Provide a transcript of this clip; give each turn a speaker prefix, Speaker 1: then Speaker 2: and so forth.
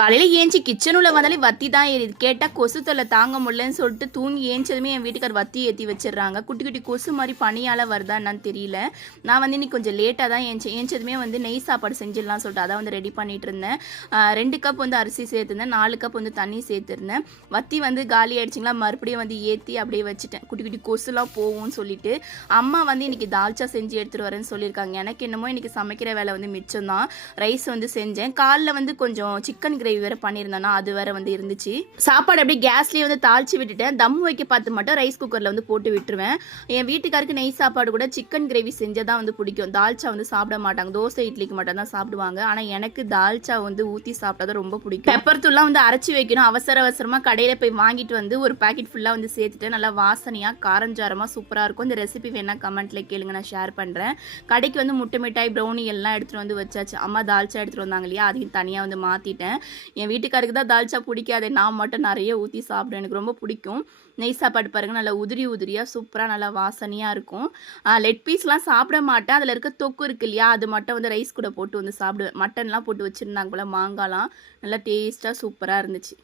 Speaker 1: காலையில் ஏஞ்சி கிச்சன் உள்ள வந்தாலே வத்தி தான் ஏறிது. கேட்டால் கொசு தொல்லை தாங்க முடியலன்னு சொல்லிட்டு தூங்கி ஏஞ்சதுமே என் வீட்டுக்கார் வத்தி ஏற்றி வச்சிடுறாங்க. குட்டி குட்டி கொசு மாதிரி பனியால் வருதா என்னன்னு தெரியல. நான் வந்து இன்னைக்கு கொஞ்சம் லேட்டாக தான் ஏஞ்சேன். ஏஞ்சதுமே வந்து நெய் சாப்பாடு செஞ்சிடலாம் சொல்லிட்டு அதான் வந்து ரெடி பண்ணிட்டு இருந்தேன். ரெண்டு கப் வந்து அரிசி சேர்த்துருந்தேன். நாலு கப் வந்து தண்ணி சேர்த்துருந்தேன். வத்தி வந்து காலி ஆயிடுச்சிங்களா மறுபடியும் வந்து ஏற்றி அப்படியே வச்சுட்டேன். குட்டி குட்டி கொசுலாம் போகும்னு சொல்லிட்டு அம்மா வந்து இன்னைக்கு தால்ச்சா செஞ்சு எடுத்துகிட்டு வரேன்னு சொல்லியிருக்காங்க. எனக்கு என்னமோ இன்னைக்கு சமைக்கிற வேலை வந்து மிச்சம் தான் ரைஸ் வந்து செஞ்சேன். காலில் வந்து கொஞ்சம் சிக்கன் கிரேவி வேற பண்ணியிருந்தேன்னா அது வேற வந்து இருந்துச்சு. சாப்பாடு அப்படியே கேஸ்லேயே வந்து தாளிச்சு விட்டுட்டேன். தம் வைக்க பார்த்து மட்டும் ரைஸ் குக்கரில் வந்து போட்டு விட்டுருவேன். என் வீட்டுக்காருக்கு நெய் சாப்பாடு கூட சிக்கன் கிரேவி செஞ்சதான் வந்து பிடிக்கும். தால்ச்சா வந்து சாப்பிட மாட்டாங்க. தோசை இட்லிக்கு மட்டும் தான் சாப்பிடுவாங்க. ஆனால் எனக்கு தால்ச்சா வந்து ஊற்றி சாப்பிட்டா தான் ரொம்ப பிடிக்கும். பெப்பர் தூள்லாம் வந்து அரைச்சி வைக்கணும். அவசர அவசரமாக கடையில் போய் வாங்கிட்டு வந்து ஒரு பாக்கெட் ஃபுல்லாக வந்து சேர்த்துட்டு நல்லா வாசனையாக காரஞ்சாரமாக சூப்பராக இருக்கும். இந்த ரெசிபி வேணா கமெண்ட்ல கேளுங்க. நான் ஷேர் பண்ணுறேன் கடைக்கு வந்து முட்டை மிட்டாய் ப்ரௌனி எல்லாம் எடுத்துகிட்டு வந்து வச்சாச்சு. அம்மா தால்ச்சா எடுத்துகிட்டு வந்தாங்க இல்லையா? அதையும் தனியாக வந்து மாற்றிட்டேன் என் வீட்டுக்காருக்கு தான் தால்ச்சா பிடிக்காது நான் மட்டும் நிறைய ஊற்றி சாப்பிடுவேன். எனக்கு ரொம்ப பிடிக்கும். நெய் சாப்பாடு பாருங்கள் நல்லா உதிரி உதிரியாக சூப்பராக நல்லா வாசனையாக இருக்கும். லெட் பீஸ்லாம் சாப்பிட மாட்டேன். அதில் இருக்க தொக்கு இருக்கு இல்லையா அது மட்டும் வந்து ரைஸ் கூட போட்டு வந்து சாப்பிடுவேன். மட்டன்லாம் போட்டு வச்சுருந்தாங்க போல் மாங்காலாம் நல்லா டேஸ்ட்டாக சூப்பராக இருந்துச்சு.